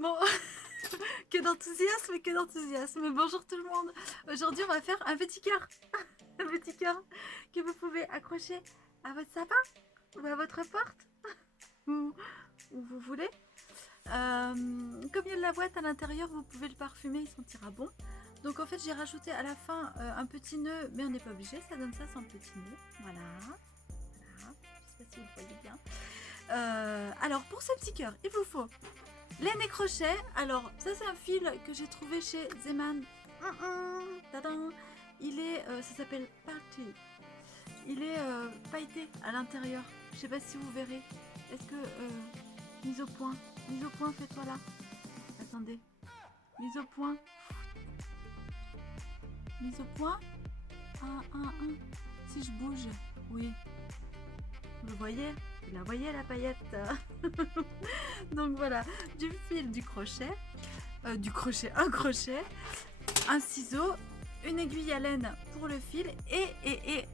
Bon, que d'enthousiasme, que d'enthousiasme. Bonjour tout le monde. Aujourd'hui, on va faire un petit cœur. Un petit cœur que vous pouvez accrocher à votre sapin ou à votre porte ou où vous voulez. Comme il y a de la boîte à l'intérieur, vous pouvez le parfumer, il sentira bon. Donc en fait, j'ai rajouté à la fin un petit nœud, mais on n'est pas obligé, ça donne ça sans petit nœud. Voilà. Voilà. Je sais pas si vous voyez bien. Alors pour ce petit cœur, il vous faut laine et crochet. Alors ça c'est un fil que j'ai trouvé chez Zeman. Tadam. Il est, ça s'appelle Party. Il est pailleté à l'intérieur. Je sais pas si vous verrez. Est-ce que mise au point, fais-toi là. Attendez, mise au point. Mise au point. Si je bouge, oui. Vous voyez, vous la voyez la paillette. Donc voilà, du fil, du crochet, un crochet, un ciseau, une aiguille à laine pour le fil et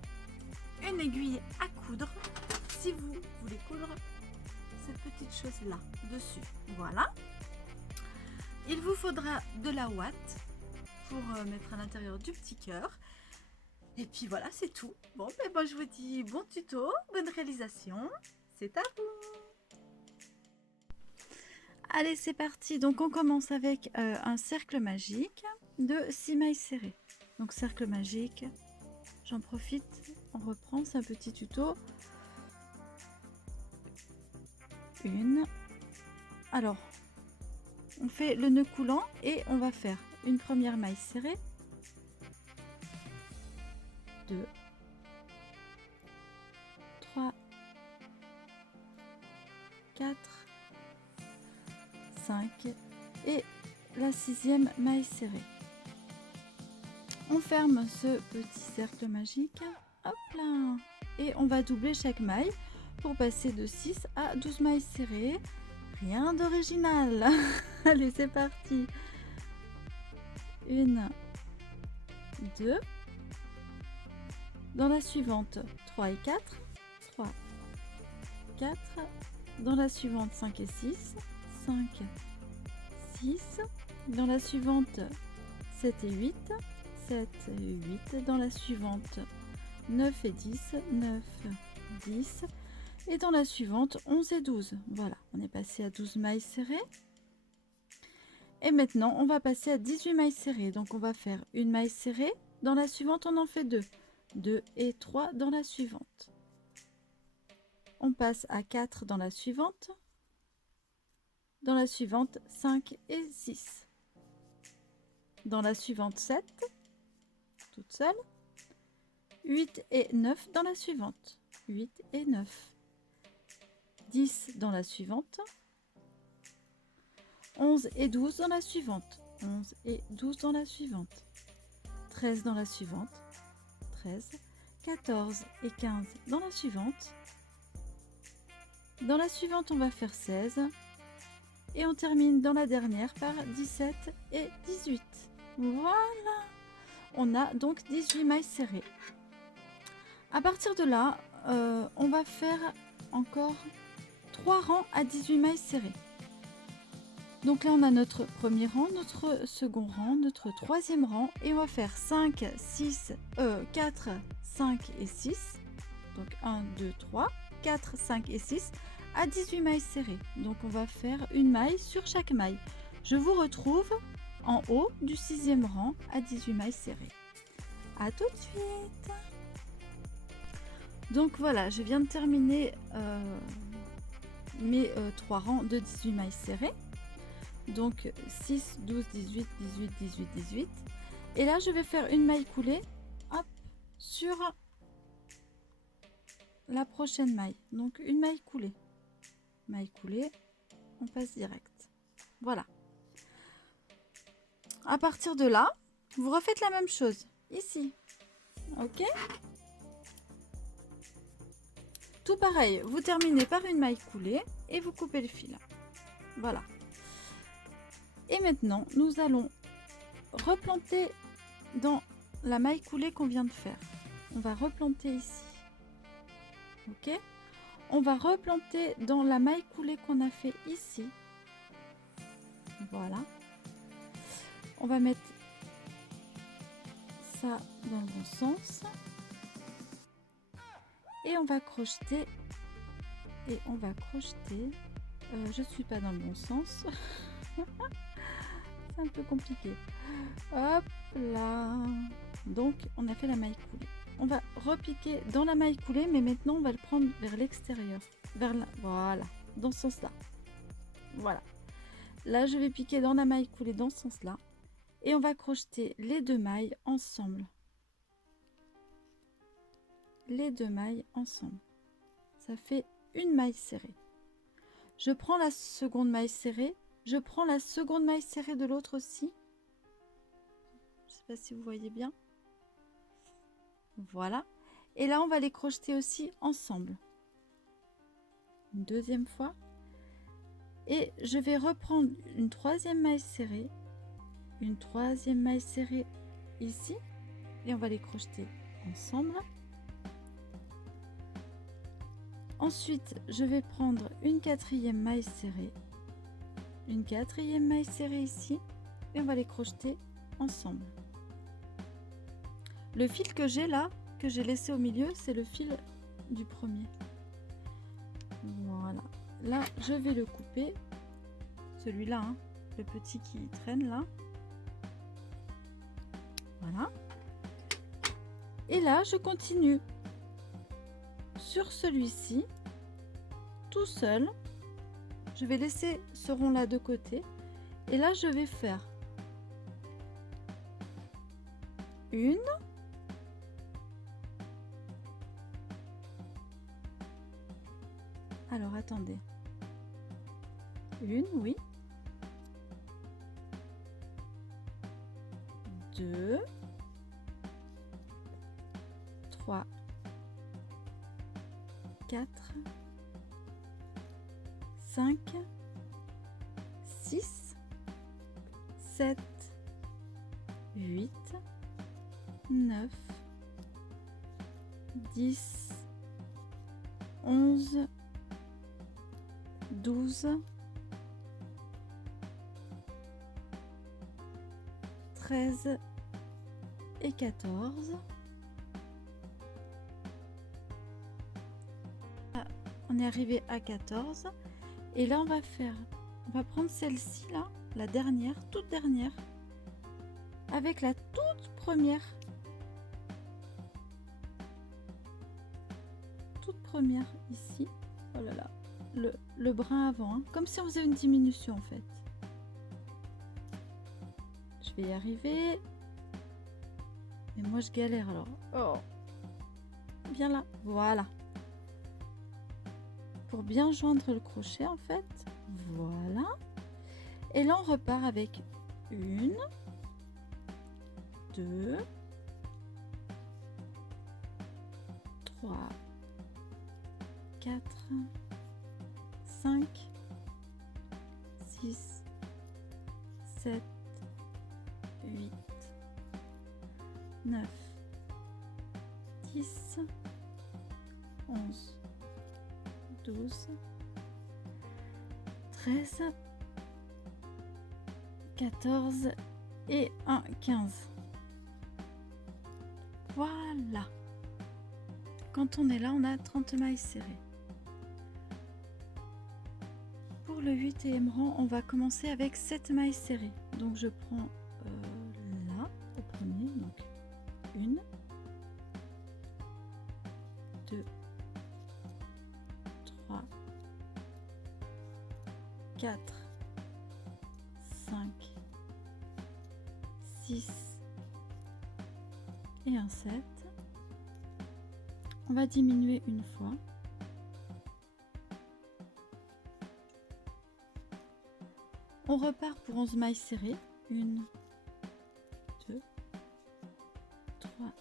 une aiguille à coudre si vous voulez coudre cette petite chose là dessus. Voilà. Il vous faudra de la ouate pour mettre à l'intérieur du petit cœur. Et puis voilà, c'est tout. Bon, ben moi je vous dis bon tuto, bonne réalisation. C'est à vous. Allez, c'est parti. Donc on commence avec un cercle magique de 6 mailles serrées. Donc cercle magique, j'en profite, on reprend, c'est un petit tuto. Une. Alors, on fait le nœud coulant et on va faire une première maille serrée. 2, 3, 4, 5 et la 6e maille serrée. On ferme ce petit cercle magique, hop là, et on va doubler chaque maille pour passer de 6 à 12 mailles serrées. Rien d'original. Allez, c'est parti. 1, 2. Dans la suivante, 3 et 4. 3, 4. Dans la suivante, 5 et 6. 5, 6. Dans la suivante, 7 et 8. 7 et 8. Dans la suivante, 9 et 10. 9, 10. Et dans la suivante, 11 et 12. Voilà, on est passé à 12 mailles serrées. Et maintenant, on va passer à 18 mailles serrées. Donc, on va faire une maille serrée. Dans la suivante, on en fait 2. 2 et 3 dans la suivante. On passe à 4 dans la suivante. Dans la suivante, 5 et 6. Dans la suivante, 7. Toute seule. 8 et 9 dans la suivante. 8 et 9. 10 dans la suivante. 11 et 12 dans la suivante. 11 et 12 dans la suivante. 13 dans la suivante. 13. 14 et 15 dans la suivante. Dans la suivante, on va faire 16. Et on termine dans la dernière par 17 et 18. Voilà. On a donc 18 mailles serrées. À partir de là, on va faire encore 3 rangs à 18 mailles serrées. Donc là, on a notre premier rang, notre second rang, notre troisième rang. Et on va faire 5, 6, 4, 5 et 6. Donc 1, 2, 3, 4, 5 et 6 à 18 mailles serrées. Donc on va faire une maille sur chaque maille. Je vous retrouve en haut du 6e rang à 18 mailles serrées. À tout de suite. Donc voilà, je viens de terminer mes 3 rangs de 18 mailles serrées. Donc 6, 12, 18, 18, 18, 18. Et là, je vais faire une maille coulée, hop, sur la prochaine maille. Donc une maille coulée. Maille coulée, on passe direct. Voilà. À partir de là, vous refaites la même chose ici. Ok? Tout pareil, vous terminez par une maille coulée et vous coupez le fil. Voilà. Et maintenant, nous allons replanter dans la maille coulée qu'on vient de faire. On va replanter ici. Ok? On va replanter dans la maille coulée qu'on a fait ici. Voilà. On va mettre ça dans le bon sens. Et on va crocheter. Et on va crocheter. Je suis pas dans le bon sens. C'est un peu compliqué. Hop là. Donc on a fait la maille coulée. On va repiquer dans la maille coulée, mais maintenant on va le prendre vers l'extérieur. Voilà, dans ce sens-là. Voilà. Là, je vais piquer dans la maille coulée dans ce sens-là. Et on va crocheter les 2 mailles ensemble. Les 2 mailles ensemble. Ça fait une maille serrée. Je prends la seconde maille serrée. Je prends la seconde maille serrée de l'autre aussi. Je ne sais pas si vous voyez bien. Voilà. Et là, on va les crocheter aussi ensemble. Une deuxième fois. Et je vais reprendre une 3e maille serrée. Une 3e maille serrée ici. Et on va les crocheter ensemble. Ensuite, je vais prendre une 4e maille serrée. Une 4e maille serrée ici. Et on va les crocheter ensemble. Le fil que j'ai là, que j'ai laissé au milieu, c'est le fil du premier. Voilà. Là, je vais le couper. Celui-là, hein, le petit qui traîne là. Voilà. Et là, je continue sur celui-ci, tout seul. Je vais laisser ce rond-là de côté. Et là, je vais faire une. Alors, attendez. Une, oui. 2, 3, 4, 5, 6, 7, 8, 9, 10, 11, 12, 13 et 14. On est arrivé à 14 et là on va prendre celle-ci là, la dernière, toute dernière, avec la toute première ici. Oh là là, le brin avant, hein, comme si on faisait une diminution en fait. Je vais y arriver. Mais moi je galère alors. Oh, viens là, voilà. Pour bien joindre le crochet en fait. Voilà. Et là on repart avec une, 2, 3, 4, 5, 6, 7, 8, 9, 10, 11, 12, 13, 14 et 1, 15. Voilà. Quand on est là, on a 30 mailles serrées. Pour le 8e rang, on va commencer avec 7 mailles serrées. Donc je prends là, au premier, donc 1, 2, 3, 4, 5, 6 et un 7. On va diminuer une fois. On repart pour 11 mailles serrées. 1, 2, 3,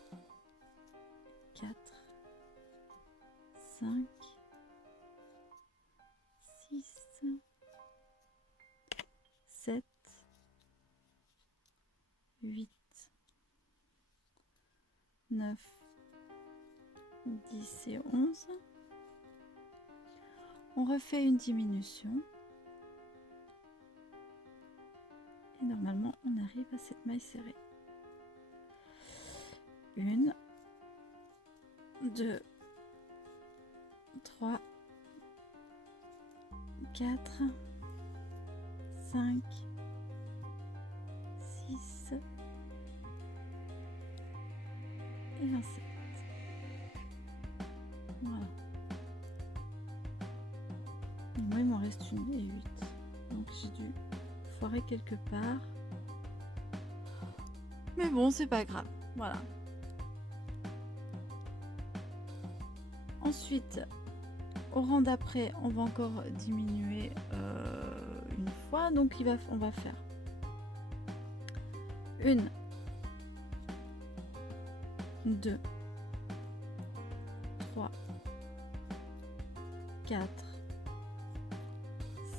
4, 5, 6, 7, 8, 9, 10 et 11. On refait une diminution. Et normalement, on arrive à cette maille serrée. 1, 2, 3, 4, 5, 6 et un 7. Voilà. Et moi, il m'en reste une et 8. Donc j'ai dû foirer quelque part. Mais bon, c'est pas grave. Voilà. Ensuite, au rang d'après, on va encore diminuer une fois. Donc on va faire 1, 2, 3, 4,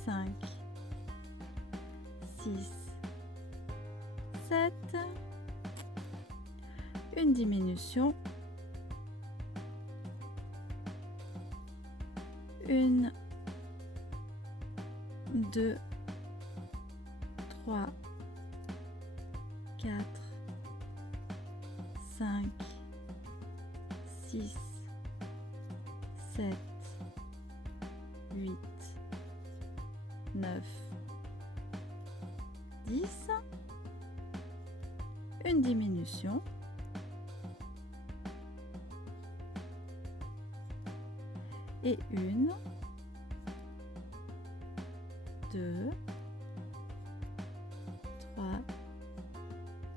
5, 6, 7, une diminution, 1, 2, 3, 4, 5, 6, 7, 8, 9, 10, une diminution, et 1, 2, 3,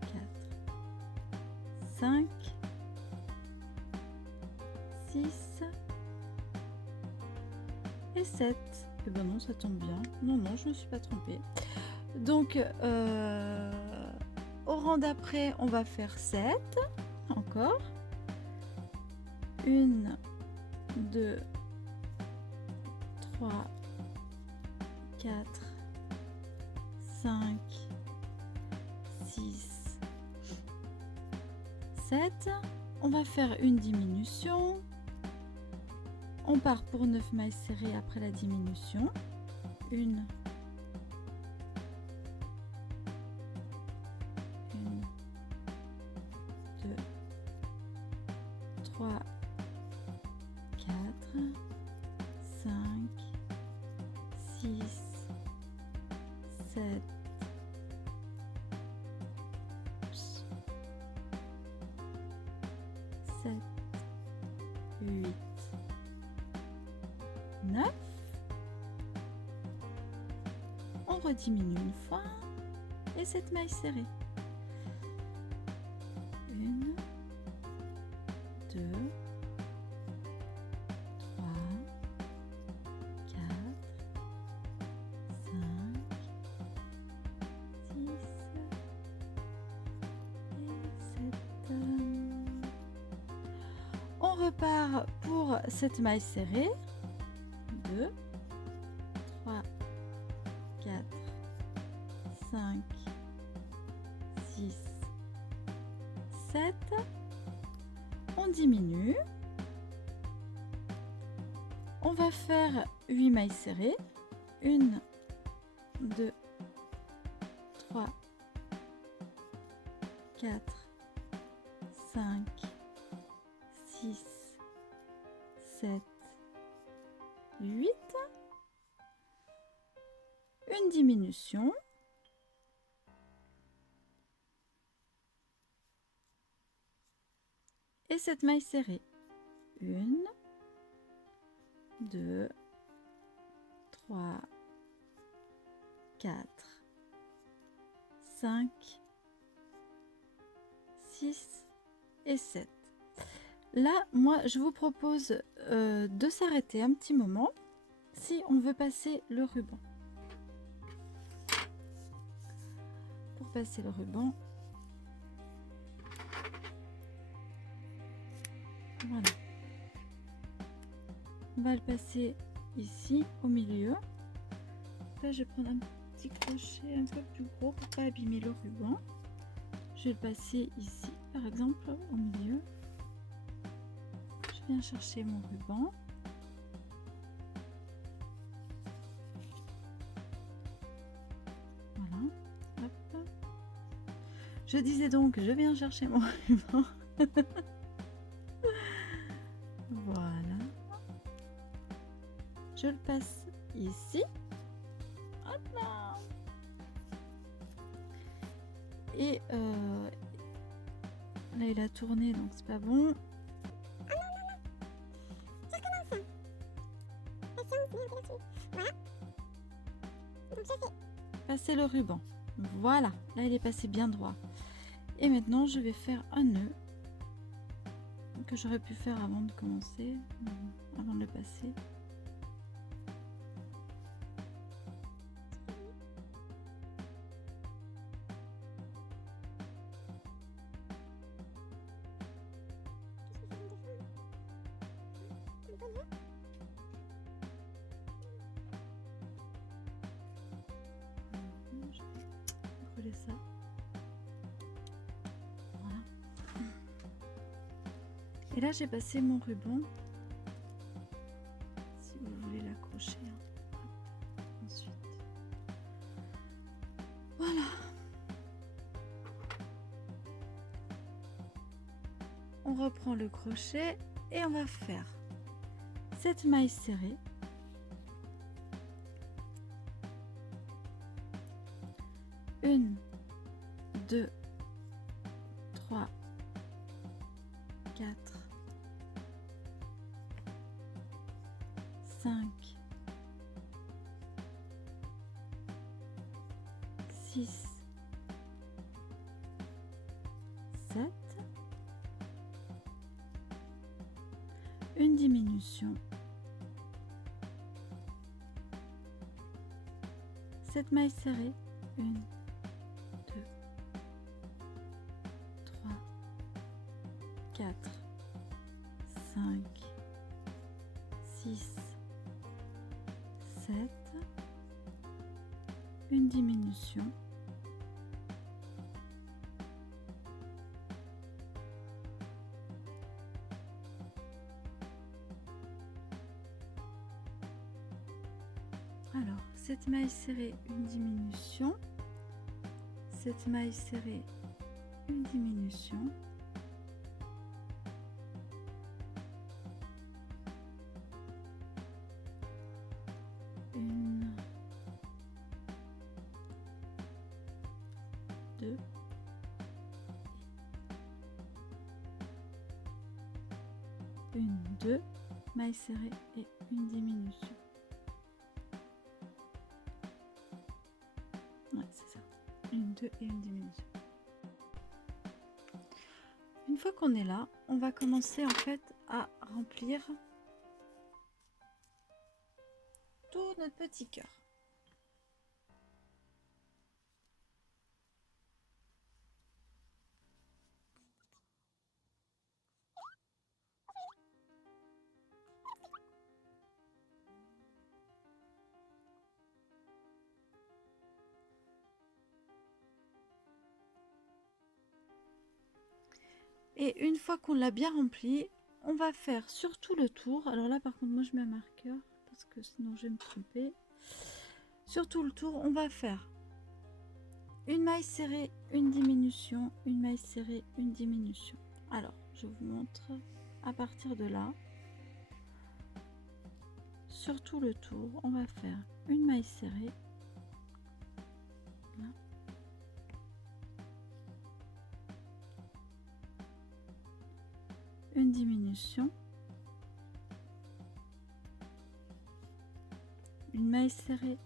4, 5, 6 et 7. Et ben non, ça tombe bien. Non, je ne me suis pas trompée. Donc, au rang d'après, on va faire 7. Encore. 1, 2, 3, 4, 5, 6, 7. On va faire une diminution. On part pour 9 mailles serrées après la diminution. 1, 2, 3, 4, 5, 6, 7, 8, 9. On rediminue une fois et cette maille serrée. 1, 2, 3, 4, 5, 6 et 7. On repart pour cette maille serrée. 2, 3, 4, 5, 6, 7. On diminue. On va faire 8 mailles serrées. 1, 2, 3, 4, 5, 6, 7, 8. Une diminution. Et cette maille serrée. 1, 2, 3, 4, 5, 6 et 7. Là, moi, je vous propose de s'arrêter un petit moment si on veut passer le ruban. Pour passer le ruban, voilà. On va le passer ici au milieu. Là, je vais prendre un petit crochet un peu plus gros pour pas abîmer le ruban. Je vais le passer ici, par exemple, au milieu. Je viens chercher mon ruban. Voilà. Hop. Je disais donc, je viens chercher mon ruban. Voilà. Je le passe ici. Hop là. Et là, il a tourné, donc c'est pas bon. Passer le ruban. Voilà, là il est passé bien droit. Et maintenant je vais faire un nœud que j'aurais pu faire avant de commencer, avant de le passer. Je vais coller ça. Voilà. Et là j'ai passé mon ruban. Si vous voulez l'accrocher. Ensuite. Voilà. On reprend le crochet et on va faire 7 mailles serrées. 1, 2, 3, 4, 5, 6, 7, une diminution, 7 mailles serrées, 1, 2, 3, 4, 5, 6, 7, une diminution, alors 7 mailles serrées, une diminution, 7 mailles serrées, une diminution, une, 2, une, 2 mailles serrées et une diminution. Ouais, c'est ça. Une, 2 et une diminution. Une fois qu'on est là, on va commencer en fait à remplir tout notre petit cœur. Et une fois qu'on l'a bien rempli, on va faire sur tout le tour. Alors là par contre moi je mets un marqueur parce que sinon je vais me tromper. Sur tout le tour on va faire une maille serrée, une diminution, une maille serrée, une diminution. Alors je vous montre à partir de là. Sur tout le tour on va faire une maille serrée. Là. Une diminution, une maille serrée,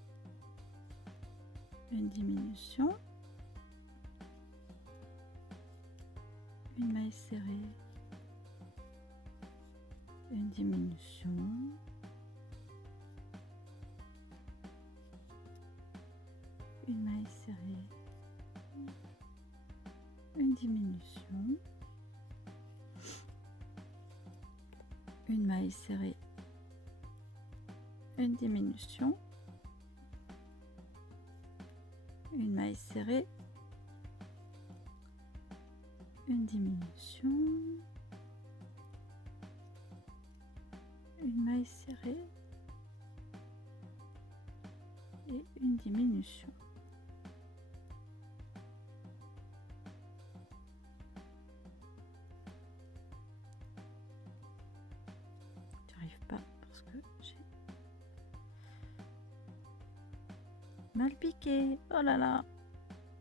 une diminution, une maille serrée, une diminution, une maille serrée, une diminution, une maille serrée, une diminution, une maille serrée, une diminution, une maille serrée et une diminution. mal piqué. Oh là là.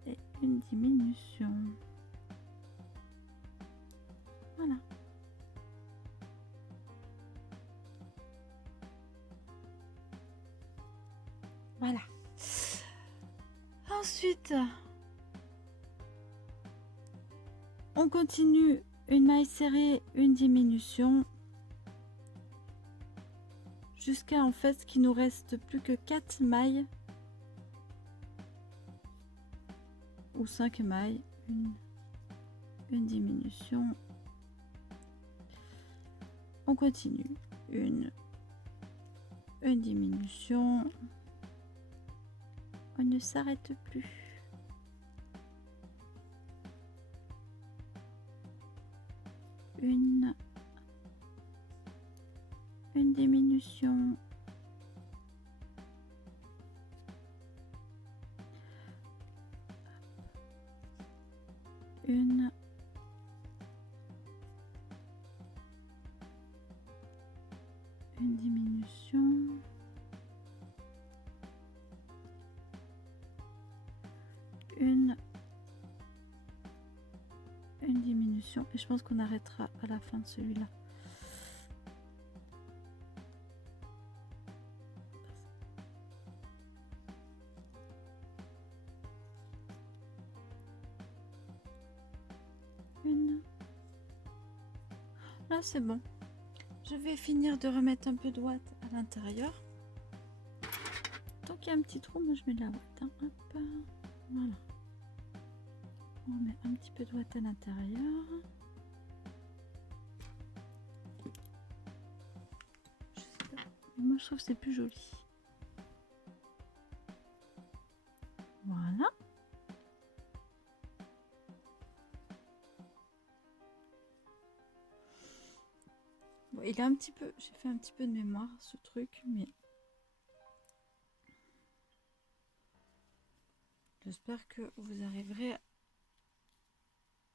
Et une diminution. Voilà. Voilà. Ensuite, on continue une maille serrée, une diminution, jusqu'à en fait qu'il nous reste plus que 4 mailles ou 5 mailles, une diminution. On continue une diminution. On ne s'arrête plus. Une diminution. Une diminution. Une diminution. Et je pense qu'on arrêtera à la fin de celui-là. Là, c'est bon. Je vais finir de remettre un peu de ouate à l'intérieur. Tant qu'il y a un petit trou, moi je mets de la ouate. Hein. Hop. Voilà. On met un petit peu de ouate à l'intérieur. Je sais pas. Mais moi je trouve que c'est plus joli. Voilà. Bon, il a un petit peu. J'ai fait un petit peu de mémoire ce truc, mais j'espère que vous arriverez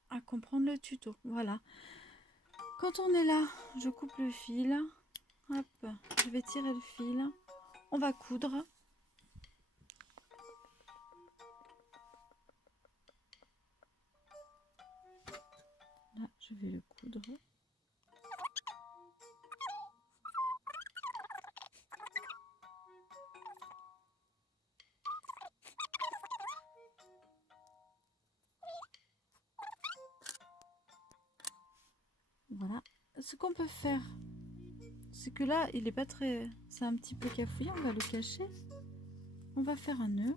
à comprendre le tuto. Voilà. Quand on est là, je coupe le fil. Hop, je vais tirer le fil. On va coudre. Là, je vais le coudre. Voilà. Ce qu'on peut faire, c'est que là, il est pas très... C'est un petit peu cafouillé, on va le cacher. On va faire un nœud.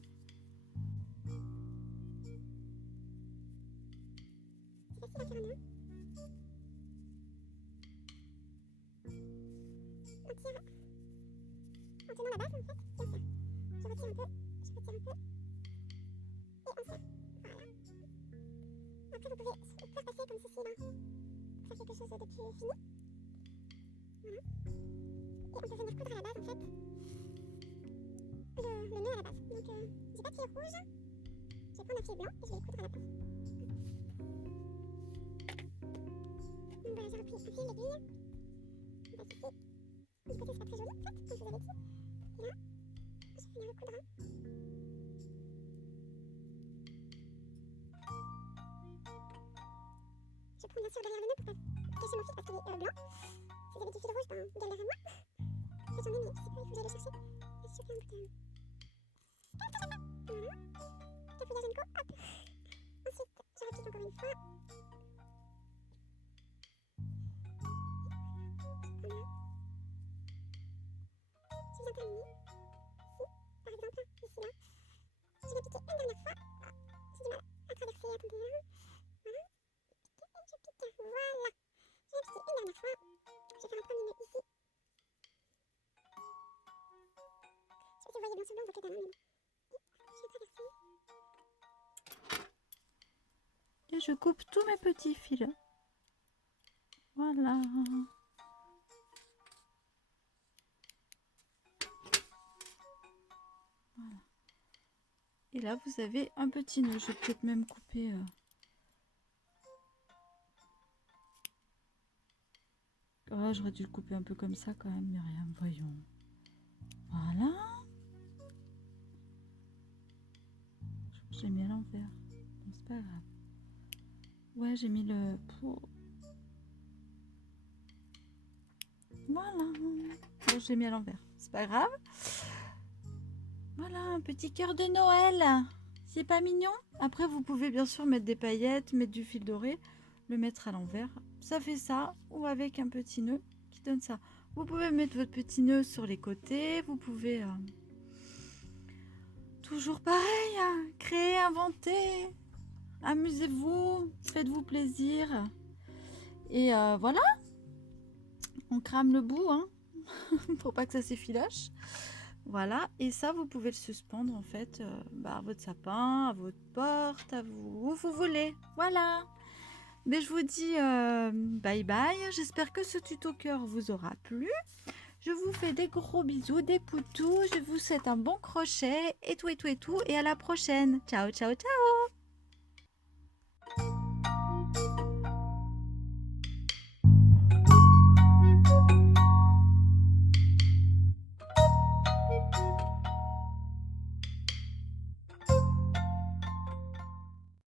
En tenant la base, en fait, comme ça. Je retire un peu, je retire un peu. Et on serre. Voilà. Après, vous pouvez faire passer comme ceci, là, pour faire quelque chose de plus fini. Voilà. Et on peut venir coudre à la base, en fait, le nœud à la base. Donc, j'ai pas de fil rouge. Je vais prendre un fil blanc et je vais le coudre à la base. Donc, voilà, j'ai repris un fil, l'aiguille. On passe ici. Du côté, c'est pas très joli, en fait, comme je vous avais dit. Et là, je vais venir le coudre. Je prends bien sûr derrière le nœud pour pas cacher mon fil parce qu'il est blanc. Si vous avez du fil rouge, ben galérez-moi. J'en ai, mais je sais pas, il faut que j'aille le chercher. Et je fais un peu de... Voilà. Cafouillage Nico, hop. Ensuite, je repique encore une fois. Voilà. Je viens terminer. Ici, par exemple, ici, là. Je vais piquer une dernière fois. Ah, j'ai du mal à traverser, attendez. Voilà. Et je pique. Voilà. Je vais piquer une dernière fois. Je vais faire un premier nœud ici. Je sais pas si vous voyez bien sur blanc, on voit que dalle, mais bon. Et je vais traverser. Et je coupe tous mes petits fils. Voilà. Voilà. Et là, vous avez un petit nœud. Je vais peut-être même couper... Oh, j'aurais dû le couper un peu comme ça quand même, Myriam. Voyons. Voilà. j'ai mis à l'envers. Bon, c'est pas grave. Ouais, j'ai mis le... Voilà. Bon, j'ai mis à l'envers. C'est pas grave. Voilà, un petit cœur de Noël. C'est pas mignon? Après, vous pouvez bien sûr mettre des paillettes, mettre du fil doré, le mettre à l'envers. Ça fait ça, ou avec un petit nœud qui donne ça. Vous pouvez mettre votre petit nœud sur les côtés. Vous pouvez... toujours pareil, hein, créer, inventer. Amusez-vous, faites-vous plaisir. Et voilà. On crame le bout, hein, pour pas que ça s'effiloche. Voilà, et ça, vous pouvez le suspendre en fait à votre sapin, à votre porte, à vous, où vous voulez. Voilà. Mais je vous dis bye bye. J'espère que ce tuto cœur vous aura plu. Je vous fais des gros bisous, des poutous. Je vous souhaite un bon crochet et tout et tout et tout. Et à la prochaine. Ciao, ciao, ciao.